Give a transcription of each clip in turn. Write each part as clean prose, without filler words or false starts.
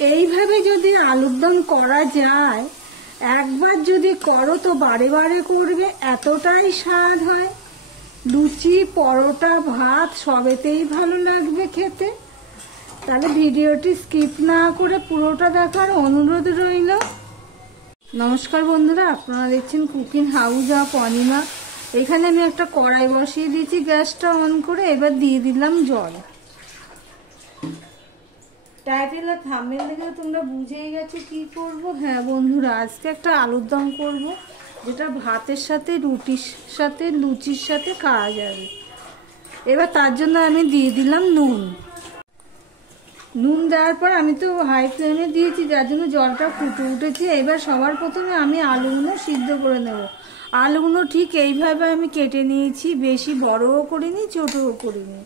এইভাবে যদি আলুর দম করা যায়, একবার যদি করো তো বারে বারে করবে, এতটাই স্বাদ হয়। লুচি, পরোটা, ভাত সবেতেই ভালো লাগবে খেতে। তাহলে ভিডিওটি স্কিপ না করে পুরোটা দেখার অনুরোধ রইল। নমস্কার বন্ধুরা, আপনারা দেখছেন কুকিং হাউস অফ অনিমা। এখানে আমি একটা কড়াই বসিয়ে দিয়েছি গ্যাসটা অন করে। এবার দিয়ে দিলাম জল। টাইটেল আর থাম্বনেল দেখে তোমরা বুঝেই গেছো কি করব। হ্যাঁ বন্ধুরা, আজকে একটা আলুর দম করব, যেটা ভাতের সাথে, রুটির সাথে, লুচির সাথে খাওয়া যাবে। এবার তার জন্য আমি দিয়ে দিলাম নুন। নুন দেওয়ার পর আমি তো হাই ফ্লেমে দিয়েছি, যার জন্য জলটা ফুটে উঠেছে। এবার সবার প্রথমে আমি আলুগুলো সিদ্ধ করে নেব। আলুগুলো ঠিক এইভাবে আমি কেটে নিয়েছি, বেশি বড়ও করিনি, ছোটও করিনি।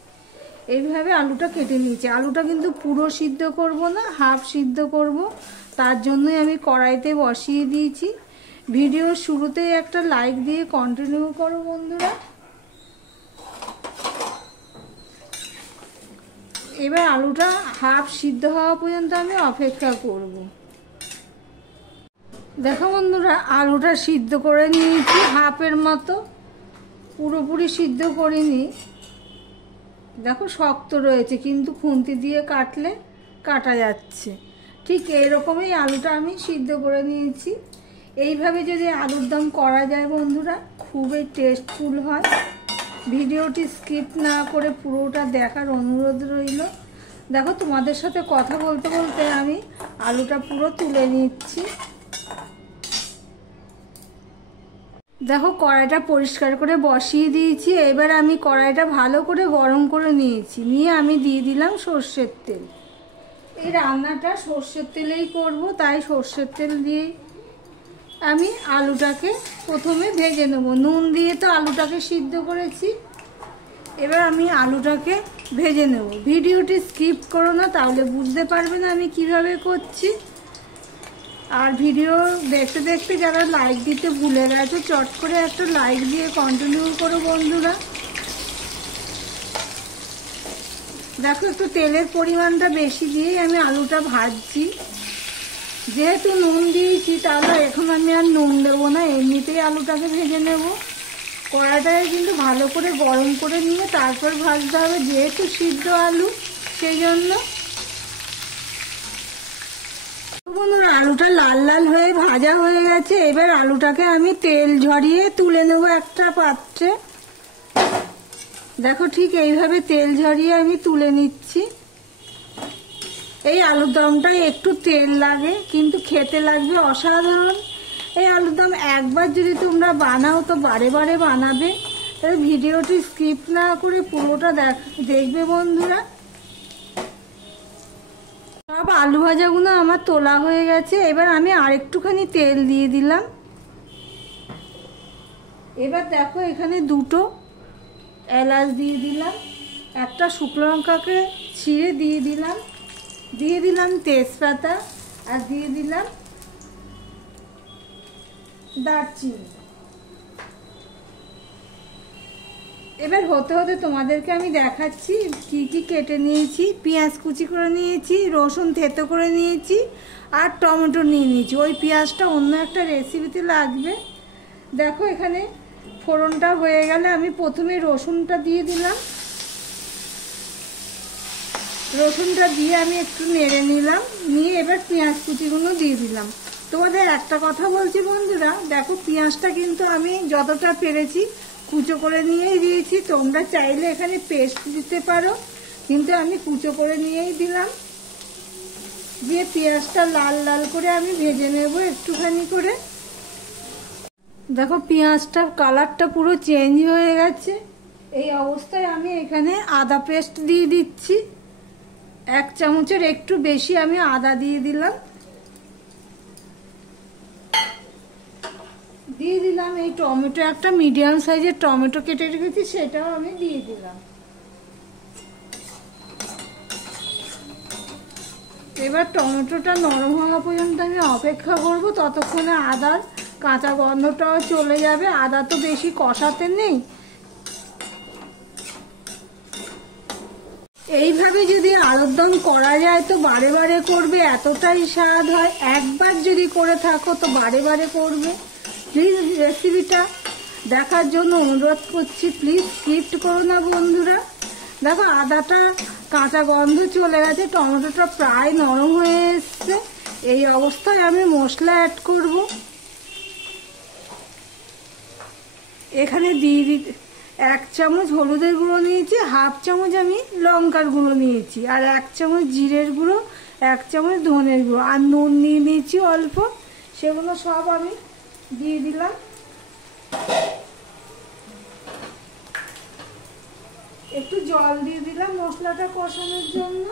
এইভাবে আলুটা কেটে নিয়েছি। আলুটা কিন্তু পুরো সিদ্ধ করব না, হাফ সিদ্ধ করব। তার জন্যই আমি কড়াইতে বসিয়ে দিয়েছি। ভিডিওর শুরুতেই একটা লাইক দিয়ে কন্টিনিউ করো বন্ধুরা। এবার আলুটা হাফ সিদ্ধ হওয়া পর্যন্ত আমি অপেক্ষা করব। দেখো বন্ধুরা, আলুটা সিদ্ধ করে নিয়েছি হাফের মতো, পুরোপুরি সিদ্ধ করিনি। দেখো শক্ত রয়েছে, কিন্তু খুন্তি দিয়ে কাটলে কাটা যাচ্ছে। ঠিক এরকমই আলুটা আমি সিদ্ধ করে নিয়েছি। এইভাবে যদি আলুর দম করা যায় বন্ধুরা, খুবই টেস্টফুল হয়। ভিডিওটি স্কিপ না করে পুরোটা দেখার অনুরোধ রইল। দেখো, তোমাদের সাথে কথা বলতে বলতে আমি আলুটা পুরো তুলে নিচ্ছি। দেখো, কড়াইটা পরিষ্কার করে বসিয়ে দিয়েছি। এবার আমি কড়াইটা ভালো করে গরম করে নিয়েছি। নিয়ে আমি দিয়ে দিলাম সর্ষের তেল। এই রান্নাটা সর্ষের তেলেই করব, তাই সর্ষের তেল দিয়ে আমি আলুটাকে প্রথমে ভেজে নেব। নুন দিয়ে তো আলুটাকে সিদ্ধ করেছি। এবার আমি আলুটাকে ভেজে নেব। ভিডিওটি স্কিপ করো না, তাহলে বুঝতে পারবে না আমি কিভাবে করছি। আর ভিডিও দেখতে দেখতে যারা লাইক দিতে ভুলে গেছো, চট করে একটা লাইক দিয়ে কন্টিনিউ করো বন্ধুরা। দেখো, একটু তেলের পরিমাণটা বেশি দিয়েই আমি আলুটা ভাজছি। যেহেতু নুন দিয়েছি, তাহলে এখন আমি আর নুন দেবো না, এমনিতেই আলুটাকে ভেজে নেব। কড়াইটাকে কিন্তু ভালো করে গরম করে নিয়ে তারপর ভাজতে হবে, যেহেতু সিদ্ধ আলু সেই জন্য। বন্ধুরা, আলুটা লাল লাল হয়ে ভাজা হয়ে গেছে। এবার আলুটাকে আমি তেল ঝরিয়ে তুলে নেব একটা পাত্রে। দেখো, ঠিক এইভাবে তেল ঝরিয়ে আমি তুলে নিচ্ছি। এই আলুর দমটাই একটু তেল লাগে, কিন্তু খেতে লাগবে অসাধারণ। এই আলুর দম একবার যদি তোমরা বানাও তো বারে বারে বানাবে। তাই ভিডিওটি স্কিপ না করে পুরোটা দেখবে বন্ধুরা। সব আলু ভাজাগুলো আমার তোলা হয়ে গেছে। এবার আমি আরেকটুখানি তেল দিয়ে দিলাম। এবার দেখো, এখানে দুটো এলাচ দিয়ে দিলাম, একটা শুকনো লঙ্কাকে ছিঁড়ে দিয়ে দিলাম, দিয়ে দিলাম তেজপাতা, আর দিয়ে দিলাম দারচিনি। এবার হতে হতে তোমাদেরকে আমি দেখাচ্ছি কি কি কেটে নিয়েছি। পেঁয়াজ কুচি করে নিয়েছি, রসুন থেতো করে নিয়েছি, আর টমেটো নিয়ে নিয়েছি। ওই পেঁয়াজটা অন্য একটা রেসিপিতে লাগবে। দেখো, এখানে ফোড়নটা হয়ে গেলে আমি প্রথমে রসুনটা দিয়ে দিলাম। রসুনটা দিয়ে আমি একটু নেড়ে নিলাম, নিয়ে এবার পেঁয়াজ কুচিগুলো দিয়ে দিলাম। তোমাদের একটা কথা বলছি বন্ধুরা, দেখো পেঁয়াজটা কিন্তু আমি যতটা পেরেছি কুচো করে নিয়েই দিয়েছি। তোমরা চাইলে এখানে পেস্ট দিতে পারো, কিন্তু আমি কুচো করে নিয়েই দিলাম। দিয়ে পেঁয়াজটা লাল লাল করে আমি ভেজে নেব একটুখানি করে। দেখো, পেঁয়াজটার কালারটা পুরো চেঞ্জ হয়ে গেছে। এই অবস্থায় আমি এখানে আদা পেস্ট দিয়ে দিচ্ছি। 1 চামচের একটু বেশি আমি আদা দিয়ে দিলাম। দিয়ে দিলাম এই টমেটো, একটা মিডিয়াম সাইজের টমেটো কেটে রেখেছি, সেটাও আমি দিয়ে দিলাম। এবার টমেটোটা নরম হওয়া পর্যন্ত আমি অপেক্ষা করব। ততক্ষণে আদার কাঁচা গন্ধটাও চলে যাবে। আদা তো বেশি কষাতে নেই। এইভাবে যদি আলুর দম করা যায় তো বারে বারে করবে, এতটাই স্বাদ হয়। একবার যদি করে থাকো তো বারে বারে করবে। প্লিজ রেসিপিটা দেখার জন্য অনুরোধ করছি, প্লিজ স্কিপ করো না বন্ধুরা। দেখো আদাটা কাঁচা গন্ধ চলে গেছে, টমেটোটা প্রায় নরম হয়ে এসছে। এই অবস্থায় আমি মশলা অ্যাড করব। এখানে দিয়ে দিতে 1 চামচ হলুদের গুঁড়ো নিয়েছি, 1/2 চামচ আমি লঙ্কার গুঁড়ো নিয়েছি, আর 1 চামচ জিরের গুঁড়ো, 1 চামচ ধনের গুঁড়ো, আর নুন নিয়ে নিয়েছি অল্প। সেগুলো সব আমি দিয়ে দিলাম। একটু জল দিয়ে দিলাম মশলাটা কষানোর জন্য।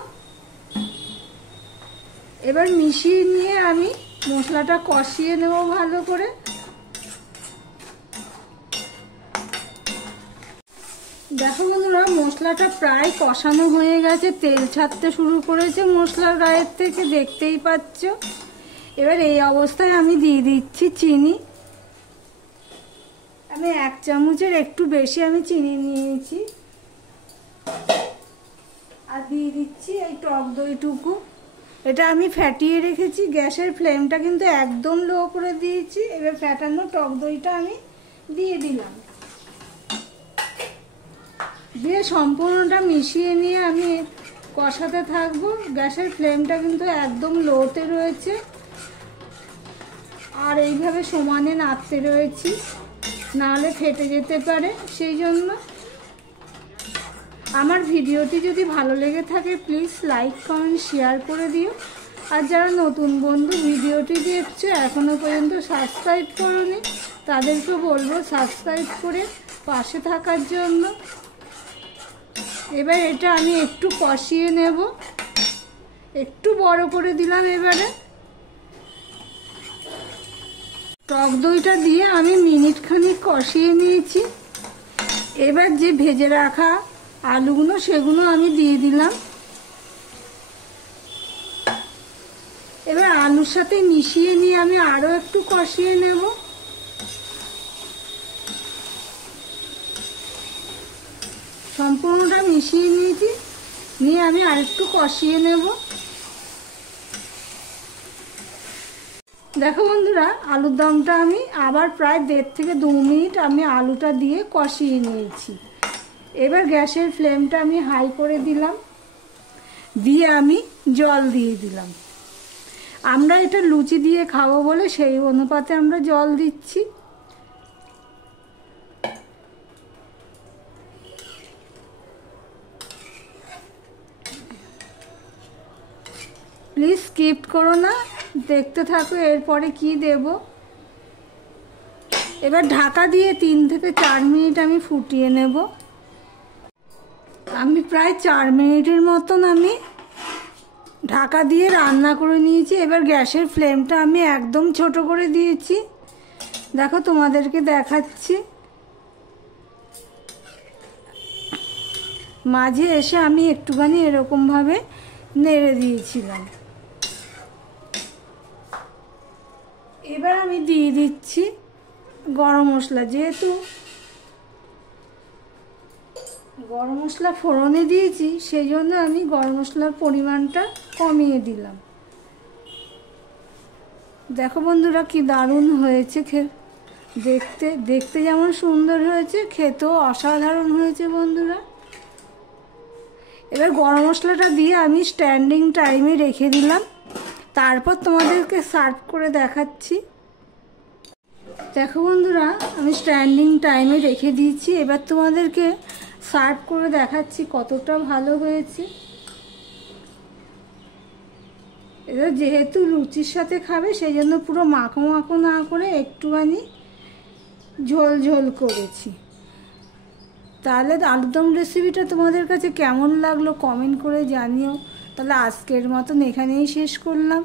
এবার মিশিয়ে নিয়ে আমি মশলাটা কষিয়ে নেব ভালো করে। দেখো বন্ধুরা, মশলাটা প্রায় কষানো হয়ে গেছে, তেল ছাড়তে শুরু করেছে মশলার গায়ের থেকে, দেখতেই পাচ্ছ। এবার এই অবস্থায় আমি দিয়ে দিচ্ছি চিনি। আমি 1 চামচের একটু বেশি আমি চিনি নিয়েছি। আর দিয়ে দিচ্ছি এই টক দইটুকু। এটা আমি ফ্যাটিয়ে রেখেছি, গ্যাসের ফ্লেমটা কিন্তু একদম লো করে দিয়েছি। এবার ফ্যাটানো টক দইটা আমি দিয়ে দিলাম, দিয়ে সম্পূর্ণটা মিশিয়ে নিয়ে আমি কষাতে থাকবো। গ্যাসের ফ্লেমটা কিন্তু একদম লোতে রয়েছে, আর এইভাবে সমানে নাড়তে রয়েছি, নাহলে ফেটে যেতে পারে। সেই জন্য আমার ভিডিওটি যদি ভালো লেগে থাকে প্লিজ লাইক কমেন্ট শেয়ার করে দিও। আর যারা নতুন বন্ধু ভিডিওটি দেখছো এখনও পর্যন্ত সাবস্ক্রাইব করোনি, তাদেরকে বলবো সাবস্ক্রাইব করে পাশে থাকার জন্য। এবার এটা আমি একটু কষিয়ে নেব, একটু বড় করে দিলাম। এবারে টক দইটা দিয়ে আমি মিনিট খানিক কষিয়ে নিয়েছি। এবার যে ভেজে রাখা আলুগুলো সেগুলো আমি দিয়ে দিলাম। এবার আলুর সাথে মিশিয়ে নিয়ে আমি আরো একটু কষিয়ে নেব। সম্পূর্ণটা মিশিয়ে নিয়েছি, নিয়ে আমি আরেকটু কষিয়ে নেব। দেখো বন্ধুরা, আলুর দমটা আমি আবার প্রায় 1.5 থেকে 2 মিনিট আমি আলুটা দিয়ে কষিয়ে নিয়েছি। এবার গ্যাসের ফ্লেমটা আমি হাই করে দিলাম, দিয়ে আমি জল দিয়ে দিলাম। আমরা এটা লুচি দিয়ে খাবো বলে সেই অনুপাতে আমরা জল দিচ্ছি। প্লিজ স্কিপ করো না, দেখতে থাকো এরপরে কি দেব। এবার ঢাকা দিয়ে 3 থেকে 4 মিনিট আমি ফুটিয়ে নেব। আমি প্রায় 4 মিনিটের মতন আমি ঢাকা দিয়ে রান্না করে নিয়েছি। এবার গ্যাসের ফ্লেমটা আমি একদম ছোট করে দিয়েছি। দেখো তোমাদেরকে দেখাচ্ছি। মাঝে এসে আমি একটুখানি এরকমভাবে নেড়ে দিয়েছিলাম। এবার আমি দিয়ে দিচ্ছি গরম মশলা। যেহেতু গরম মশলা ফোড়নে দিয়েছি সেই জন্য আমি গরম মশলার পরিমাণটা কমিয়ে দিলাম। দেখো বন্ধুরা কি দারুণ হয়েছে, দেখতে যেমন সুন্দর হয়েছে, খেতেও অসাধারণ হয়েছে বন্ধুরা। এবার গরম মশলাটা দিয়ে আমি স্ট্যান্ডিং টাইমে রেখে দিলাম, তারপর তোমাদেরকে সার্ভ করে দেখাচ্ছি। দেখো বন্ধুরা, আমি স্ট্যান্ডিং টাইমে রেখে দিয়েছি। এবার তোমাদেরকে সার্ভ করে দেখাচ্ছি কতটা ভালো হয়েছে। এবার যেহেতু লুচির সাথে খাবে সেই জন্য পুরো মাখো মাখো না করে একটুখানি ঝোল ঝোল করেছি। তাহলে আলুরদম রেসিপিটা তোমাদের কাছে কেমন লাগলো কমেন্ট করে জানিও। তাহলে আজকের মতন এখানেই শেষ করলাম।